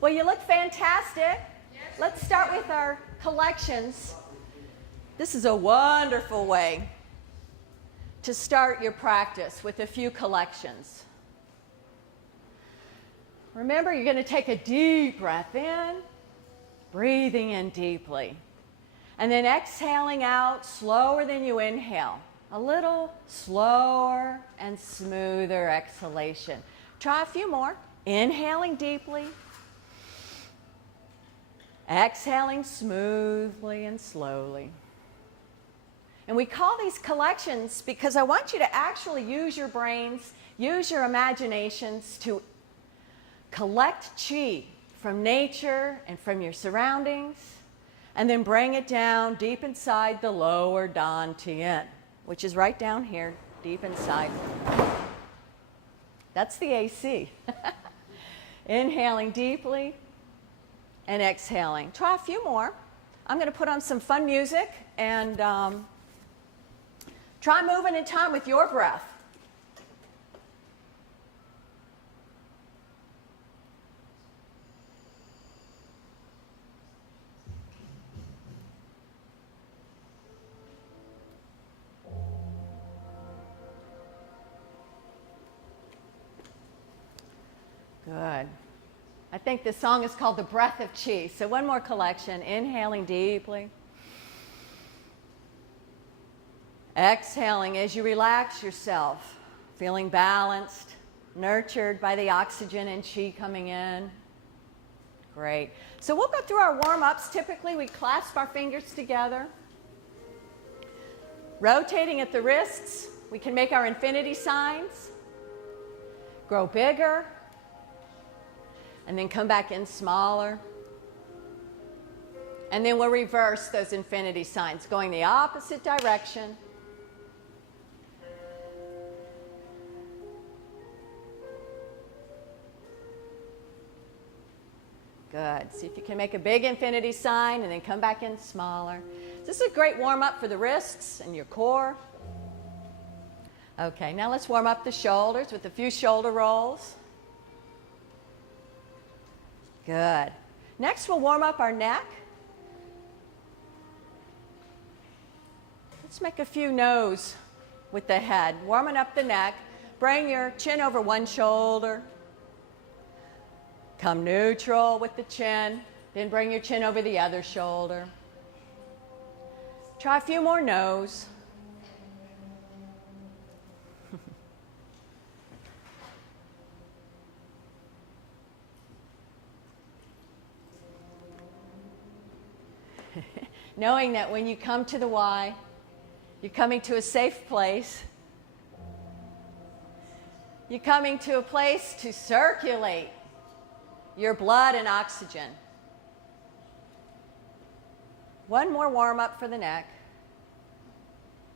Well, you look fantastic. Let's start with our collections. This is a wonderful way to start your practice with a few collections. Remember, you're going to take a deep breath in, breathing in deeply, and then exhaling out slower than you inhale. A little slower and smoother exhalation. Try a few more. Inhaling deeply, exhaling smoothly and slowly. And we call these collections because I want you to actually use your brains, use your imaginations to collect qi from nature and from your surroundings, and then bring it down deep inside the lower Dan Tien, which is right down here, deep inside. That's the AC. Inhaling deeply and exhaling. Try a few more. I'm going to put on some fun music and try moving in time with your breath. Good. I think this song is called The Breath of Qi. So one more collection. Inhaling deeply. Exhaling as you relax yourself, feeling balanced, nurtured by the oxygen and qi coming in. Great. So we'll go through our warm-ups. Typically, we clasp our fingers together. Rotating at the wrists, we can make our infinity signs. Grow bigger. And then come back in smaller. And then we'll reverse those infinity signs, going the opposite direction. Good. See if you can make a big infinity sign and then come back in smaller. This is a great warm-up for the wrists and your core. Okay, now let's warm up the shoulders with a few shoulder rolls. Good. Next, we'll warm up our neck. Let's make a few no's with the head. Warming up the neck. Bring your chin over one shoulder. Come neutral with the chin. Then bring your chin over the other shoulder. Try a few more no's. Knowing that when you come to the Y, you're coming to a safe place. You're coming to a place to circulate your blood and oxygen. One more warm-up for the neck.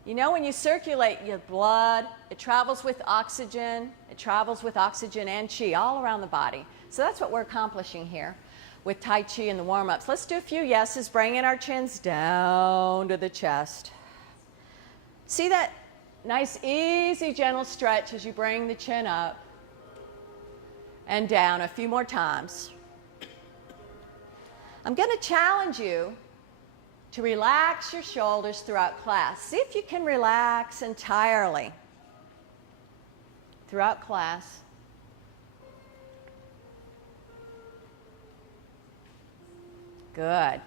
You know, when you circulate your blood, it travels with oxygen. It travels with oxygen and qi all around the body. So that's what we're accomplishing here with Tai Chi and the warm-ups. Let's do a few yeses, bringing our chins down to the chest. See that nice, easy, gentle stretch as you bring the chin up and down a few more times. I'm going to challenge you to relax your shoulders throughout class. See if you can relax entirely throughout class. Good.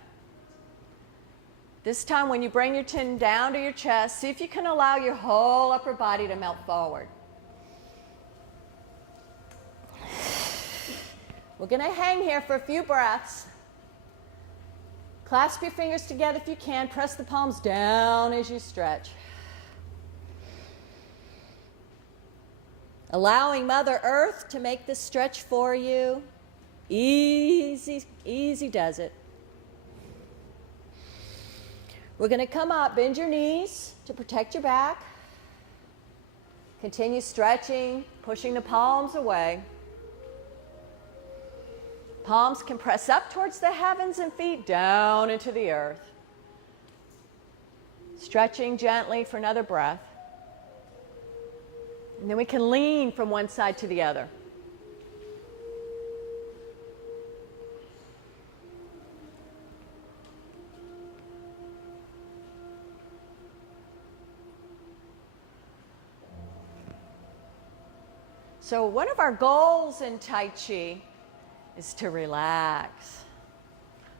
This time when you bring your chin down to your chest, see if you can allow your whole upper body to melt forward. We're going to hang here for a few breaths. Clasp your fingers together if you can. Press the palms down as you stretch. Allowing Mother Earth to make this stretch for you. Easy, easy does it. We're going to come up, bend your knees to protect your back. Continue stretching, pushing the palms away. Palms can press up towards the heavens and feet down into the earth. Stretching gently for another breath. And then we can lean from one side to the other. So one of our goals in Tai Chi is to relax.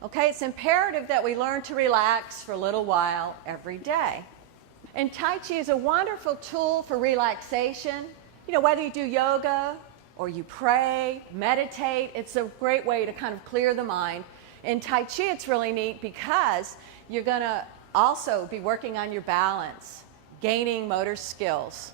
Okay, it's imperative that we learn to relax for a little while every day. And Tai Chi is a wonderful tool for relaxation. You know, whether you do yoga or you pray, meditate, it's a great way to kind of clear the mind. In Tai Chi, it's really neat because you're going to also be working on your balance, gaining motor skills,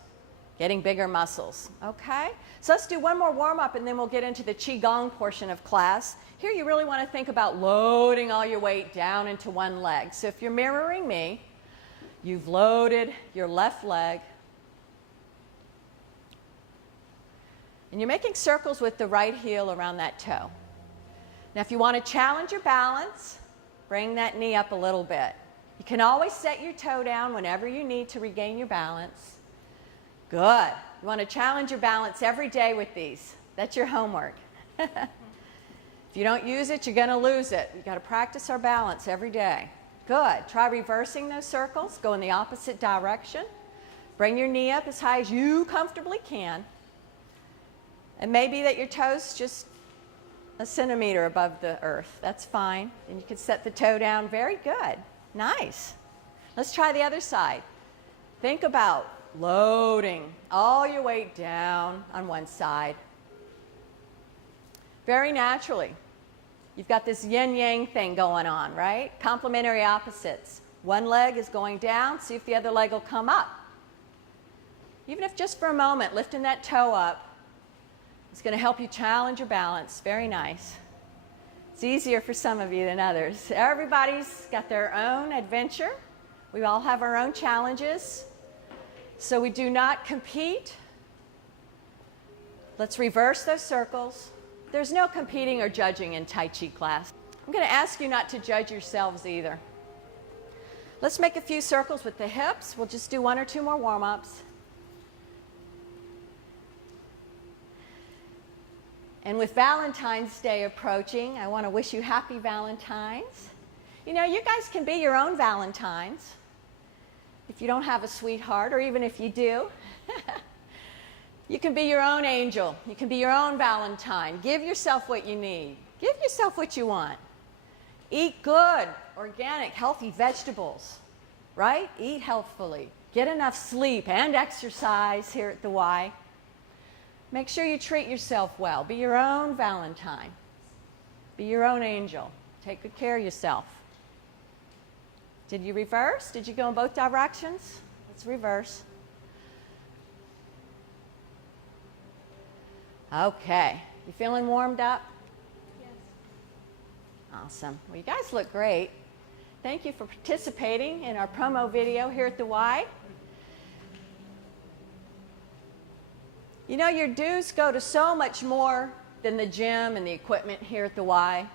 getting bigger muscles. Okay? So let's do one more warm-up and then we'll get into the Qi Gong portion of class. Here you really want to think about loading all your weight down into one leg. So if you're mirroring me, you've loaded your left leg. And you're making circles with the right heel around that toe. Now if you want to challenge your balance, bring that knee up a little bit. You can always set your toe down whenever you need to regain your balance. Good. You want to challenge your balance every day with these. That's your homework. If you don't use it, you're going to lose it. We've got to practice our balance every day. Good. Try reversing those circles. Go in the opposite direction. Bring your knee up as high as you comfortably can. And maybe that your toes just a centimeter above the earth. That's fine. And you can set the toe down. Very good. Nice. Let's try the other side. Think about loading all your weight down on one side. Very naturally. You've got this yin-yang thing going on, right? Complementary opposites. One leg is going down. See if the other leg will come up. Even if just for a moment, lifting that toe up is going to help you challenge your balance. Very nice. It's easier for some of you than others. Everybody's got their own adventure. We all have our own challenges. So we do not compete. Let's reverse those circles. There's no competing or judging in Tai Chi class. I'm going to ask you not to judge yourselves either. Let's make a few circles with the hips. We'll just do one or two more warm-ups. And with Valentine's Day approaching, I want to wish you happy Valentines. You know, you guys can be your own Valentines if you don't have a sweetheart, or even if you do. You can be your own angel. You can be your own Valentine. Give yourself what you need. Give yourself what you want. Eat good, organic, healthy vegetables, right? Eat healthfully. Get enough sleep and exercise here at the Y. Make sure you treat yourself well. Be your own Valentine. Be your own angel. Take good care of yourself. Did you reverse? Did you go in both directions? Let's reverse. Okay. You feeling warmed up? Yes. Awesome. Well, you guys look great. Thank you for participating in our promo video here at the Y. You know, your dues go to so much more than the gym and the equipment here at the Y.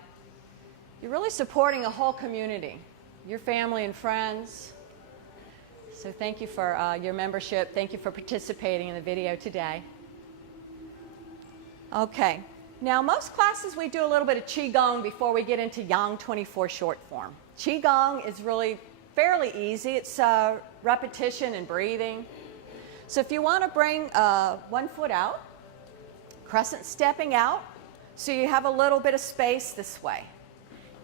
You're really supporting a whole community, your family and friends. So thank you for your membership. Thank you for participating in the video today. Okay. Now, most classes we do a little bit of Qi Gong before we get into Yang 24 short form. Qi Gong is really fairly easy. It's repetition and breathing. So if you want to bring one foot out, crescent stepping out, so you have a little bit of space this way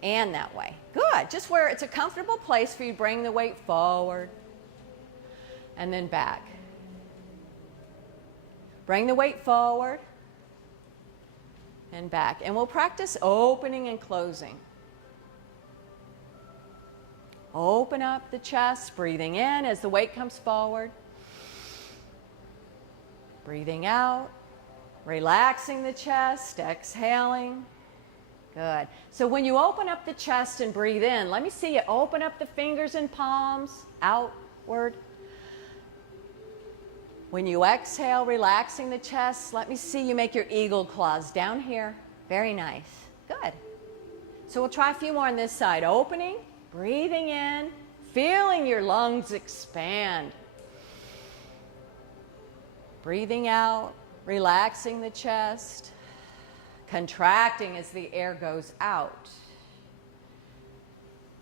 and that way. Good. Just where it's a comfortable place for you to bring the weight forward and then back. Bring the weight forward and back. And we'll practice opening and closing. Open up the chest, breathing in as the weight comes forward. Breathing out, relaxing the chest, exhaling. Good. So when you open up the chest and breathe in, let me see you open up the fingers and palms outward. When you exhale, relaxing the chest, let me see you make your eagle claws down here. Very nice. Good. So we'll try a few more on this side. Opening, breathing in, feeling your lungs expand. Breathing out, relaxing the chest, contracting as the air goes out.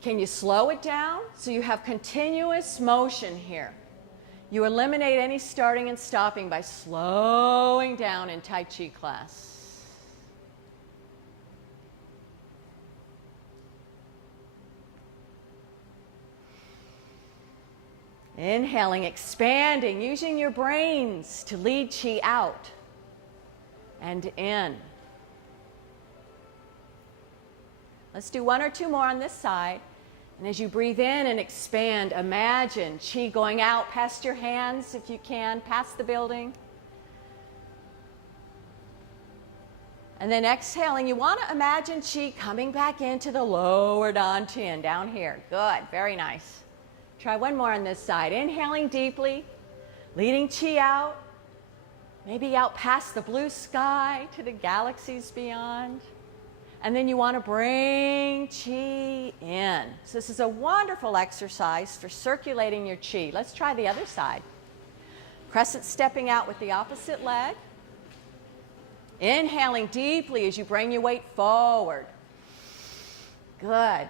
Can you slow it down so you have continuous motion here? You eliminate any starting and stopping by slowing down in Tai Chi class. Inhaling, expanding, using your brains to lead Qi out and in. Let's do one or two more on this side. And as you breathe in and expand, imagine Qi going out past your hands, if you can, past the building. And then exhaling, you want to imagine Qi coming back into the lower Dantian, down here. Good, very nice. Try one more on this side. Inhaling deeply, leading Qi out, maybe out past the blue sky to the galaxies beyond. And then you want to bring Qi in. So this is a wonderful exercise for circulating your Qi. Let's try the other side. Crescent stepping out with the opposite leg. Inhaling deeply as you bring your weight forward. Good.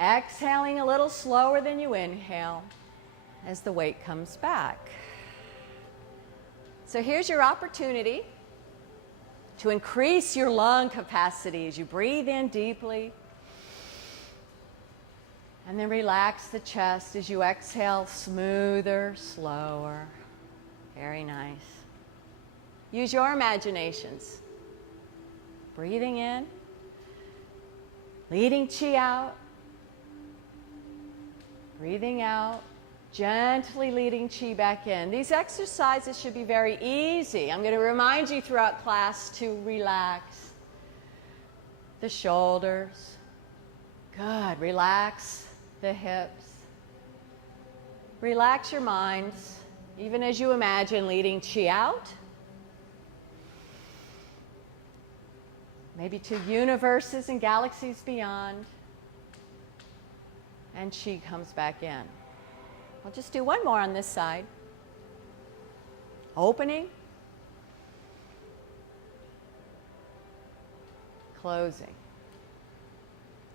Exhaling a little slower than you inhale as the weight comes back. So here's your opportunity to increase your lung capacity as you breathe in deeply. And then relax the chest as you exhale, smoother, slower. Very nice. Use your imaginations. Breathing in, leading Qi out. Breathing out, gently leading Qi back in. These exercises should be very easy. I'm going to remind you throughout class to relax the shoulders. Good. Relax the hips. Relax your minds, even as you imagine leading Qi out. Maybe to universes and galaxies beyond. And Qi comes back in. I'll just do one more on this side. Opening. Closing.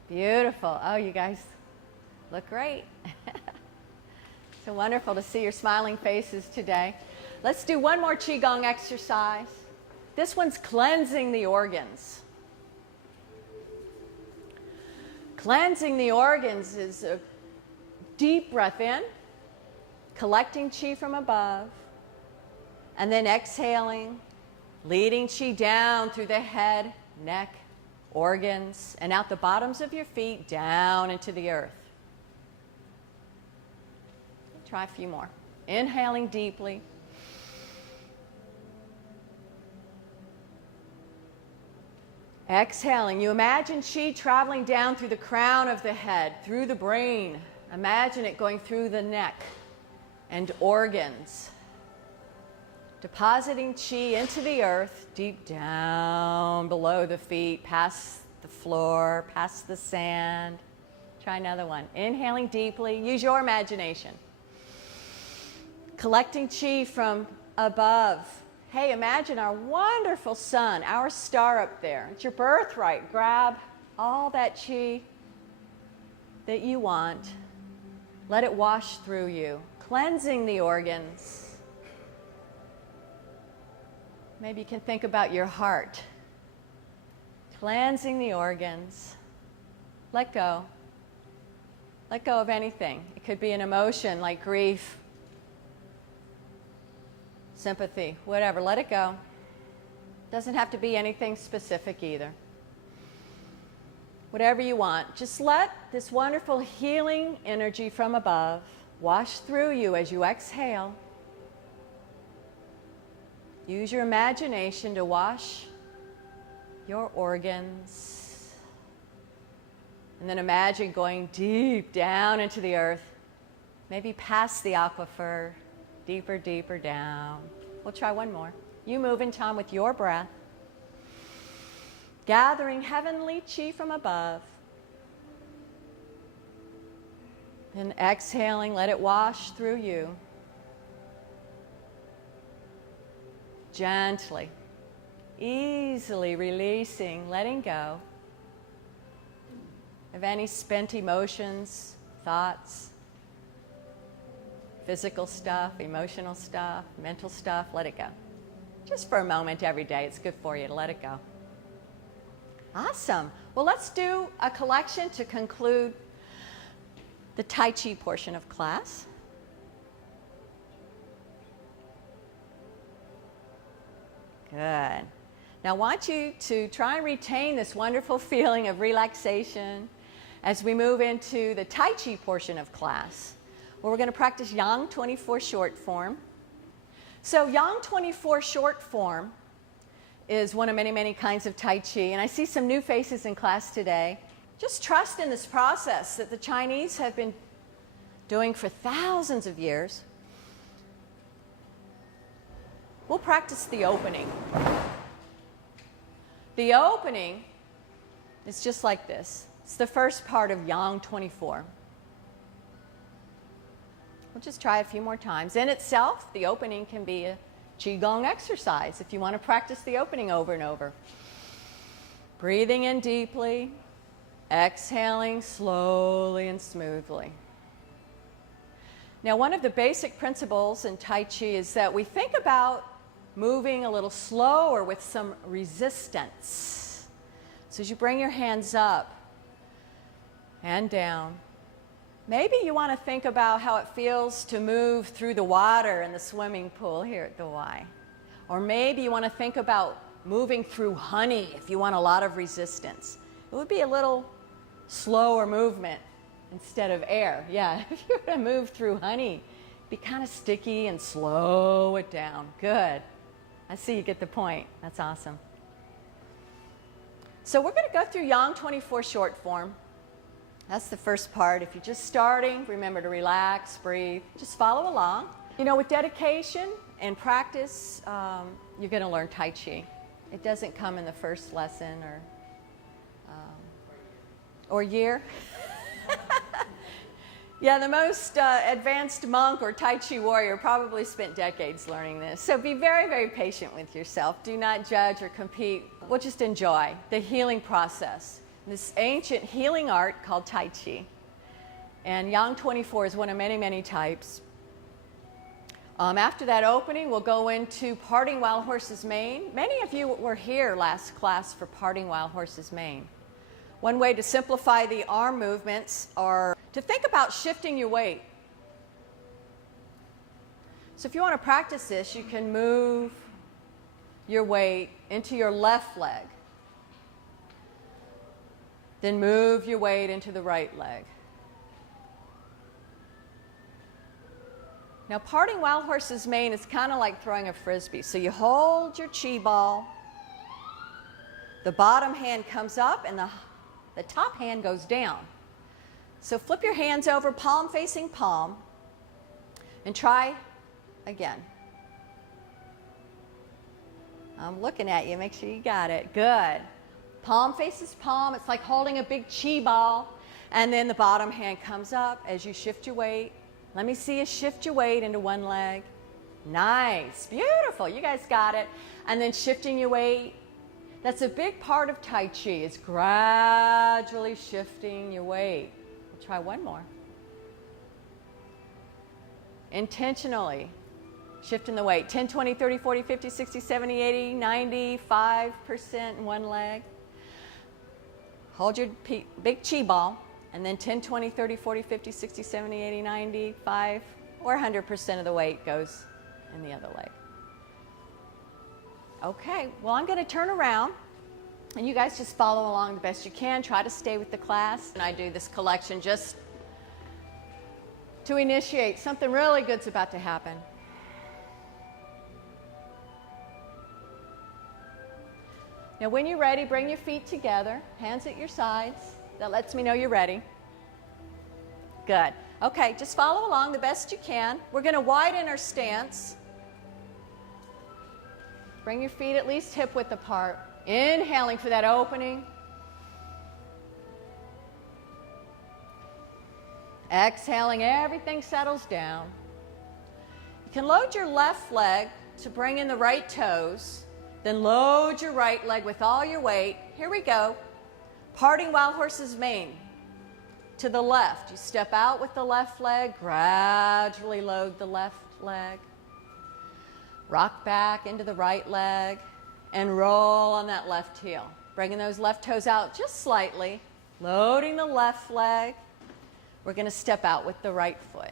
Beautiful. Oh, you guys look great. So wonderful to see your smiling faces today. Let's do one more Qi Gong exercise. This one's cleansing the organs. Cleansing the organs is a deep breath in, collecting Qi from above, and then exhaling, leading Qi down through the head, neck, organs, and out the bottoms of your feet down into the earth. Try a few more. Inhaling deeply. Exhaling, you imagine Qi traveling down through the crown of the head, through the brain. Imagine it going through the neck and organs. Depositing Qi into the earth, deep down below the feet, past the floor, past the sand. Try another one. Inhaling deeply, use your imagination. Collecting Qi from above. Hey, imagine our wonderful sun, our star up there. It's your birthright. Grab all that Qi that you want. Let it wash through you, cleansing the organs. Maybe you can think about your heart. Cleansing the organs. Let go. Let go of anything. It could be an emotion like grief, sympathy, whatever. Let it go. Doesn't have to be anything specific either. Whatever you want. Just let this wonderful healing energy from above wash through you as you exhale. Use your imagination to wash your organs. And then imagine going deep down into the earth, maybe past the aquifer, deeper, deeper down. We'll try one more. You move in time with your breath. Gathering heavenly Qi from above. Then exhaling, let it wash through you. Gently, easily releasing, letting go of any spent emotions, thoughts. Physical stuff, emotional stuff, mental stuff, let it go. Just for a moment every day, it's good for you to let it go. Awesome. Well, let's do a collection to conclude the Tai Chi portion of class. Good. Now I want you to try and retain this wonderful feeling of relaxation as we move into the Tai Chi portion of class, where we're going to practice Yang 24 short form. So Yang 24 short form is one of many, many kinds of Tai Chi, and I see some new faces in class today. Just trust in this process that the Chinese have been doing for thousands of years. We'll practice the opening. The opening is just like this. It's the first part of Yang 24. We'll just try a few more times. In itself, the opening can be a Qi Gong exercise if you want to practice the opening over and over. Breathing in deeply, exhaling slowly and smoothly. Now, one of the basic principles in Tai Chi is that we think about moving a little slower with some resistance. So as you bring your hands up and down, maybe you want to think about how it feels to move through the water in the swimming pool here at the Y. Or maybe you want to think about moving through honey if you want a lot of resistance. It would be a little slower movement instead of air. Yeah, if you were to move through honey, it'd be kind of sticky and slow it down. Good. I see you get the point. That's awesome. So we're going to go through Yang 24 short form. That's the first part. If you're just starting, remember to relax, breathe, just follow along. You know, with dedication and practice, you're going to learn Tai Chi. It doesn't come in the first lesson or year. Yeah, the most advanced monk or Tai Chi warrior probably spent decades learning this. So be very, very patient with yourself. Do not judge or compete. We'll just enjoy the healing process. This ancient healing art called Tai Chi. And Yang 24 is one of many, many types. After that opening, we'll go into Parting Wild Horse's Mane. Many of you were here last class for Parting Wild Horse's Mane. One way to simplify the arm movements are to think about shifting your weight. So if you want to practice this, you can move your weight into your left leg. Then move your weight into the right leg. Now, Parting Wild Horse's Mane is kind of like throwing a frisbee. So you hold your Qi ball, the bottom hand comes up, and the top hand goes down. So flip your hands over, palm facing palm, and try again. I'm looking at you, make sure you got it. Good. Palm faces palm, it's like holding a big Qi ball, and then the bottom hand comes up as you shift your weight. Let me see you shift your weight into one leg. Nice, beautiful, you guys got it. And then shifting your weight. That's a big part of Tai Chi, is gradually shifting your weight. We'll try one more. Intentionally shifting the weight. 10, 20, 30, 40, 50, 60, 70, 80, 95% in one leg. Hold your big Qi ball, and then 10, 20, 30, 40, 50, 60, 70, 80, 95, or 100% of the weight goes in the other leg. Okay, well, I'm going to turn around, and you guys just follow along the best you can. Try to stay with the class. And I do this collection just to initiate. Something really good's about to happen. Now, when you're ready, bring your feet together, hands at your sides. That lets me know you're ready. Good. Okay, just follow along the best you can. We're going to widen our stance. Bring your feet at least hip width apart. Inhaling for that opening. Exhaling, everything settles down. You can load your left leg to bring in the right toes. Then load your right leg with all your weight. Here we go. Parting Wild Horse's Mane. to the left. You step out with the left leg, gradually load the left leg. Rock back into the right leg and roll on that left heel. Bringing those left toes out just slightly, loading the left leg. We're going to step out with the right foot.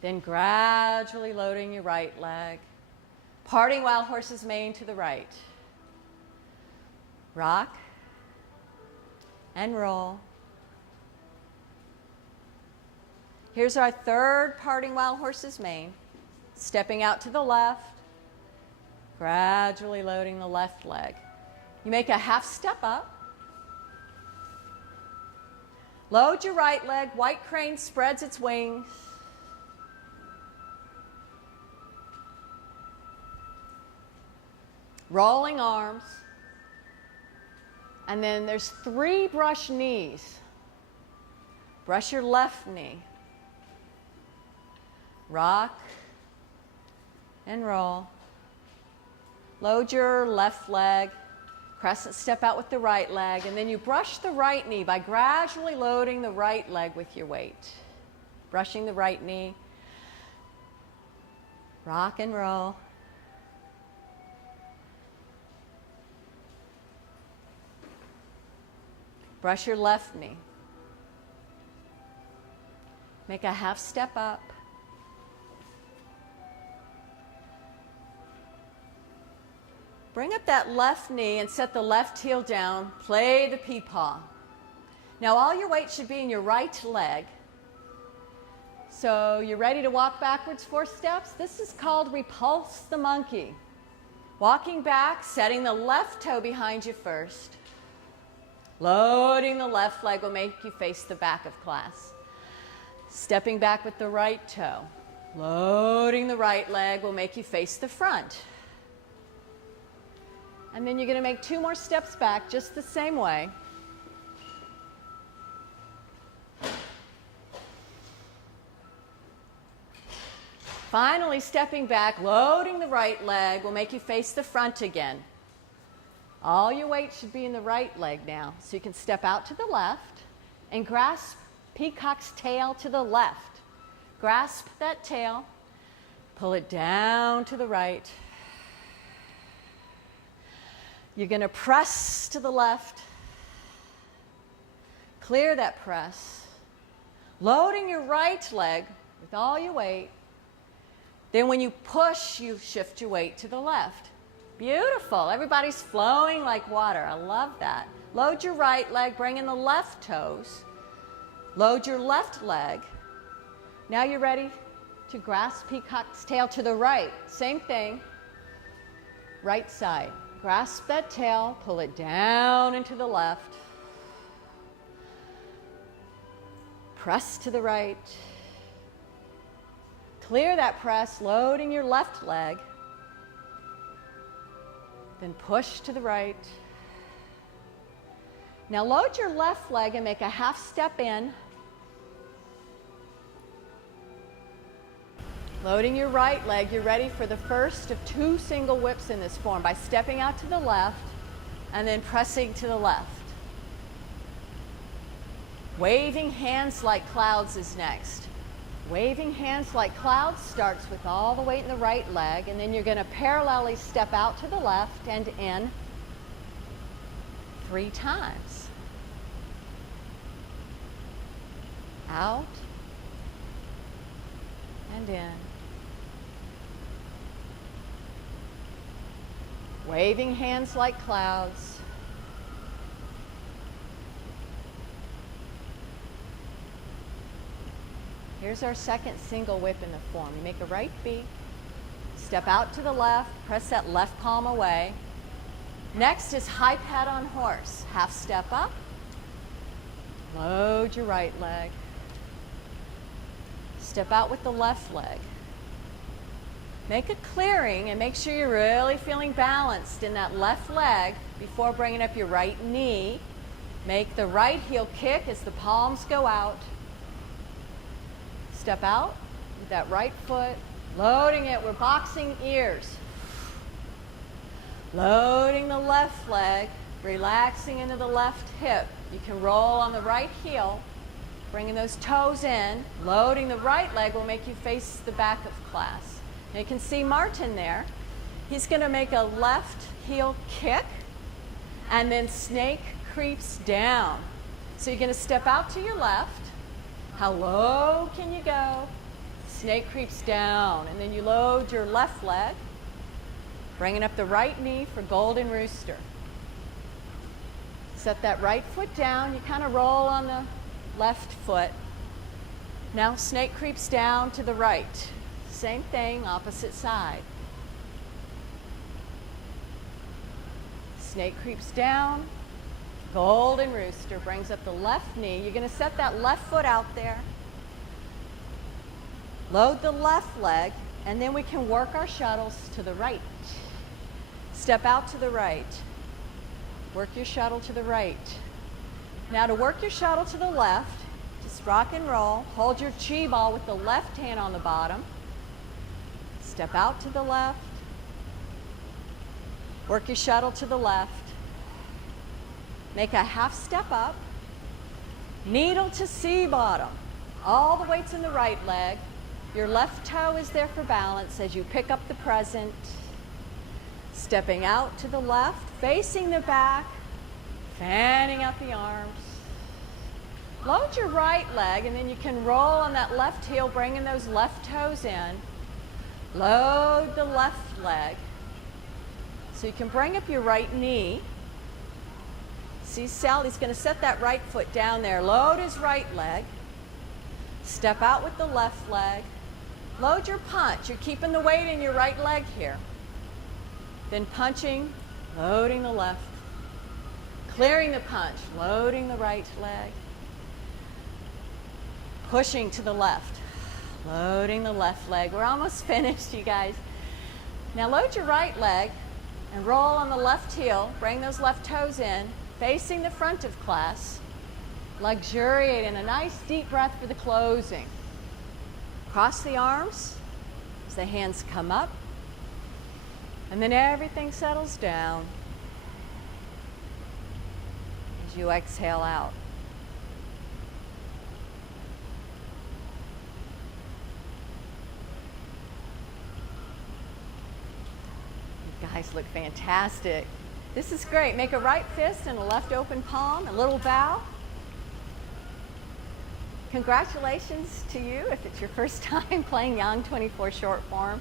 Then gradually loading your right leg. Parting wild horse's mane to the right. Rock and roll. Here's our third parting wild horse's mane. Stepping out to the left, gradually loading the left leg. You make a half step up. Load your right leg. White crane spreads its wings. Rolling arms. And then there's 3 brush knees. Brush your left knee. Rock and roll. Load your left leg. Crescent step out with the right leg. And then you brush the right knee by gradually loading the right leg with your weight. Brushing the right knee. Rock and roll. Brush your left knee. Make a half step up. Bring up that left knee and set the left heel down. Play the peepaw. Now all your weight should be in your right leg. So you're ready to walk backwards 4 steps? This is called repulse the monkey. Walking back, setting the left toe behind you first. Loading the left leg will make you face the back of class. Stepping back with the right toe. Loading the right leg will make you face the front. And then you're going to make 2 more steps back just the same way. Finally, stepping back, loading the right leg will make you face the front again. All your weight should be in the right leg now. So you can step out to the left and grasp peacock's tail to the left. Grasp that tail, pull it down to the right. You're going to press to the left. Clear that press. Loading your right leg with all your weight. Then when you push, you shift your weight to the left. Beautiful. Everybody's flowing like water. I love that. Load your right leg, bring in the left toes. Load your left leg. Now you're ready to grasp peacock's tail to the right. Same thing. Right side. Grasp that tail, pull it down into the left. Press to the right. Clear that press, loading your left leg. Then push to the right. Now load your left leg and make a half step in. Loading your right leg, you're ready for the first of 2 single whips in this form by stepping out to the left and then pressing to the left. Waving hands like clouds is next. Waving hands like clouds starts with all the weight in the right leg, and then you're going to parallelly step out to the left and in 3 times. Out and in. Waving hands like clouds. Here's our second single whip in the form. You make a right beat, step out to the left, press that left palm away. Next is high pat on horse. Half step up, load your right leg, step out with the left leg. Make a clearing and make sure you're really feeling balanced in that left leg before bringing up your right knee. Make the right heel kick as the palms go out. Step out with that right foot, loading it. We're boxing ears. Loading the left leg, relaxing into the left hip. You can roll on the right heel. bringing those toes in. Loading the right leg will make you face the back of class. Now you can see Martin there. He's going to make a left heel kick, and then snake creeps down. So you're going to step out to your left. How low can you go? Snake creeps down, and then you load your left leg, bringing up the right knee for golden rooster. Set that right foot down. You kind of roll on the left foot. Now snake creeps down to the right. Same thing, opposite side. Snake creeps down. Golden rooster brings up the left knee. You're going to set that left foot out there. Load the left leg, and then we can work our shuttles to the right. Step out to the right. Work your shuttle to the right. Now to work your shuttle to the left, just rock and roll. Hold your Qi ball with the left hand on the bottom. Step out to the left. Work your shuttle to the left. Make a half step up. Needle to C bottom. All the weight's in the right leg. Your left toe is there for balance as you pick up the present. Stepping out to the left, facing the back, fanning out the arms. Load your right leg, and then you can roll on that left heel, bringing those left toes in. Load the left leg. So you can bring up your right knee. See, Sally's going to set that right foot down there. Load his right leg. Step out with the left leg. Load your punch. You're keeping the weight in your right leg here. Then punching, loading the left. Clearing the punch, loading the right leg. Pushing to the left, loading the left leg. We're almost finished, you guys. Now load your right leg and roll on the left heel. Bring those left toes in, facing the front of class. Luxuriate in a nice deep breath for the closing. Cross the arms as the hands come up, and then everything settles down as you exhale out. You guys look fantastic. This is great. Make a right fist and a left open palm, a little bow. Congratulations to you if it's your first time playing Yang 24 short form.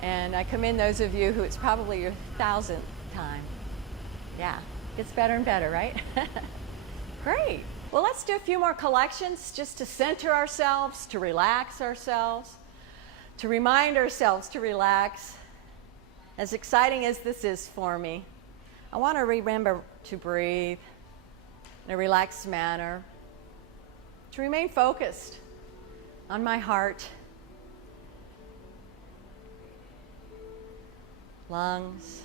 And I commend those of you who it's probably your 1000th time. Yeah, gets better and better, right? Great. Well, let's do a few more collections just to center ourselves, to relax ourselves, to remind ourselves to relax. As exciting as this is for me, I want to remember to breathe in a relaxed manner, to remain focused on my heart, lungs.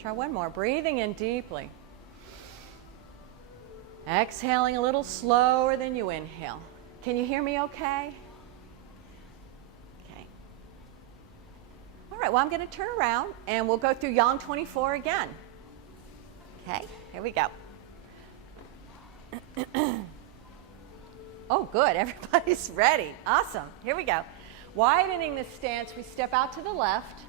Try one more. Breathing in deeply. Exhaling a little slower than you inhale. Can you hear me okay? Okay. All right, well, I'm going to turn around and we'll go through Yang 24 again. Okay, here we go. Oh, good. Everybody's ready. Awesome. Here we go. Widening the stance, we step out to the left,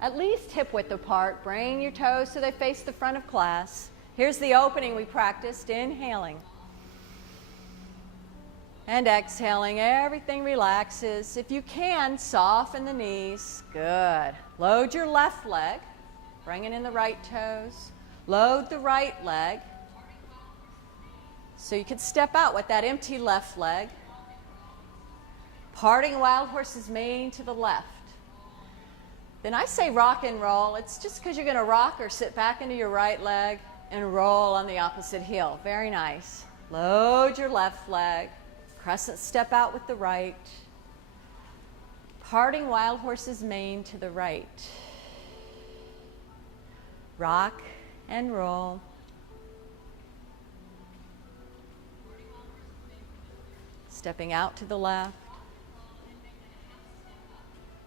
at least hip width apart. Bring your toes so they face the front of class. Here's the opening we practiced. Inhaling. And exhaling. Everything relaxes. If you can, soften the knees. Good. Load your left leg. Bringing in the right toes. Load the right leg. So you could step out with that empty left leg. Parting wild horse's mane to the left. Then I say rock and roll. It's just because you're going to rock or sit back into your right leg and roll on the opposite heel. Very nice. Load your left leg. Crescent step out with the right. Parting wild horse's mane to the right. Rock and roll. Stepping out to the left.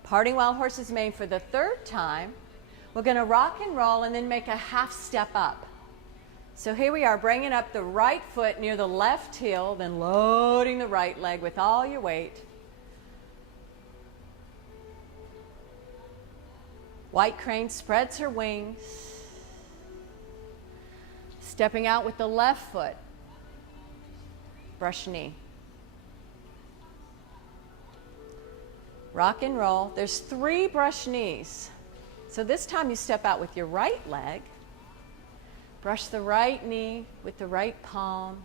Parting wild horse's mane for the third time. We're going to rock and roll and then make a half step up. So here we are, bringing up the right foot near the left heel, then loading the right leg with all your weight. White crane spreads her wings. Stepping out with the left foot. Brush knee. Rock and roll. There's 3 brush knees. So this time you step out with your right leg. Brush the right knee with the right palm.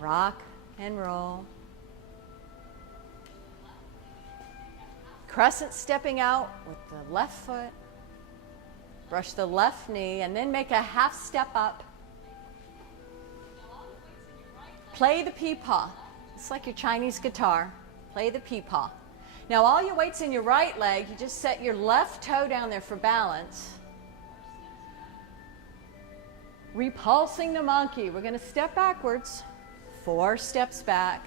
Rock and roll. Crescent stepping out with the left foot. Brush the left knee and then make a half step up. Play the peepaw. It's like your Chinese guitar. Play the peepaw. Now all your weight's in your right leg. You just set your left toe down there for balance. Repulsing the monkey. We're going to step backwards. 4 steps back.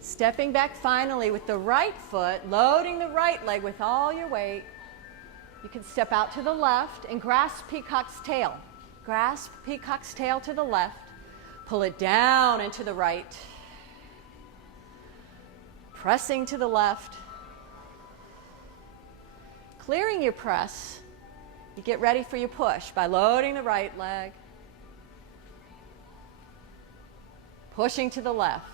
Stepping back finally with the right foot, loading the right leg with all your weight. You can step out to the left and grasp peacock's tail. Grasp peacock's tail to the left. Pull it down and to the right. Pressing to the left. Clearing your press. You get ready for your push by loading the right leg. Pushing to the left.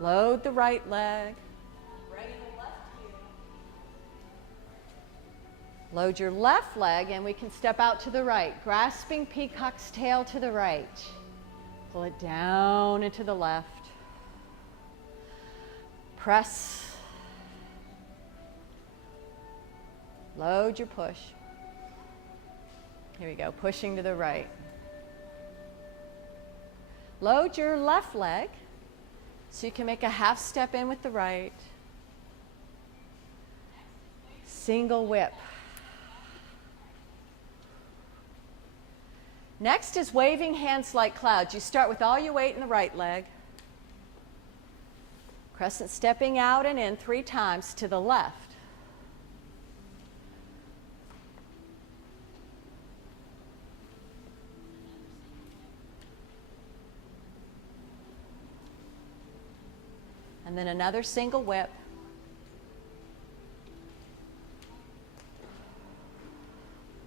Load the right leg. Bring the left heel. Load your left leg and we can step out to the right, grasping peacock's tail to the right. Pull it down and to the left. Press. Load your push. Here we go, pushing to the right. Load your left leg. So you can make a half step in with the right. Single whip. Next is waving hands like clouds. You start with all your weight in the right leg. Crescent stepping out and in 3 times to the left. And then another single whip.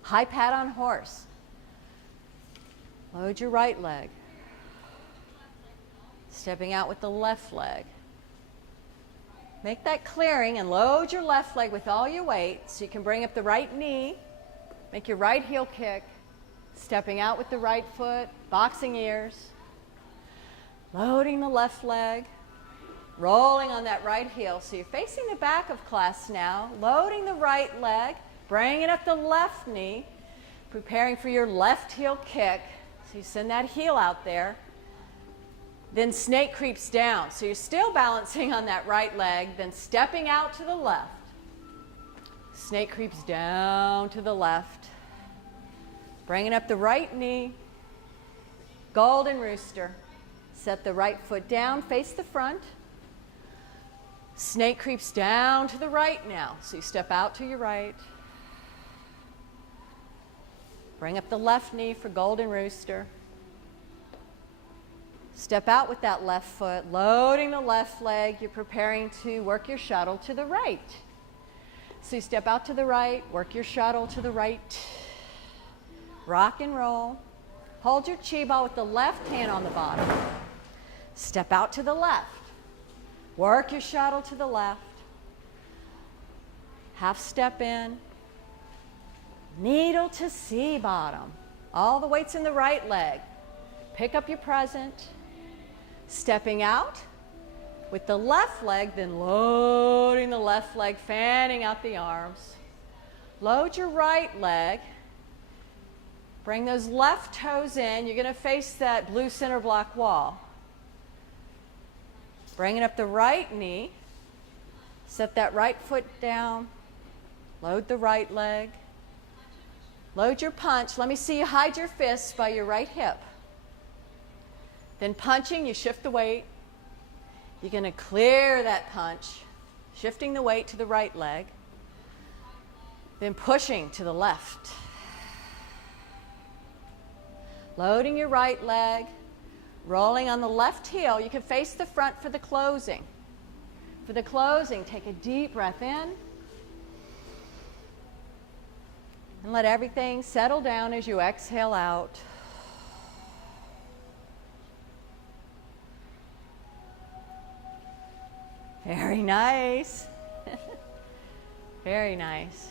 High pat on horse. Load your right leg. Stepping out with the left leg. Make that clearing and load your left leg with all your weight so you can bring up the right knee. Make your right heel kick. Stepping out with the right foot, boxing ears. Loading the left leg. Rolling on that right heel. So you're facing the back of class now. Loading the right leg. Bringing up the left knee. Preparing for your left heel kick. So you send that heel out there. Then snake creeps down. So you're still balancing on that right leg. Then stepping out to the left. Snake creeps down to the left. Bringing up the right knee. Golden rooster. Set the right foot down. Face the front. Snake creeps down to the right now. So you step out to your right. Bring up the left knee for golden rooster. Step out with that left foot, loading the left leg. You're preparing to work your shuttle to the right. So you step out to the right, work your shuttle to the right. Rock and roll. Hold your chi ball with the left hand on the bottom. Step out to the left. Work your shuttle to the left. Half step in. Needle to sea bottom. All the weight's in the right leg. Pick up your present. Stepping out with the left leg, then loading the left leg, fanning out the arms. Load your right leg. Bring those left toes in. You're going to face that blue center block wall. Bringing up the right knee. Set that right foot down. Load the right leg. Load your punch. Let me see you hide your fists by your right hip. Then punching, you shift the weight. You're going to clear that punch, shifting the weight to the right leg. Then pushing to the left. Loading your right leg, rolling on the left heel. You can face the front for the closing. For the closing, take a deep breath in. And let everything settle down as you exhale out. Very nice. Very nice.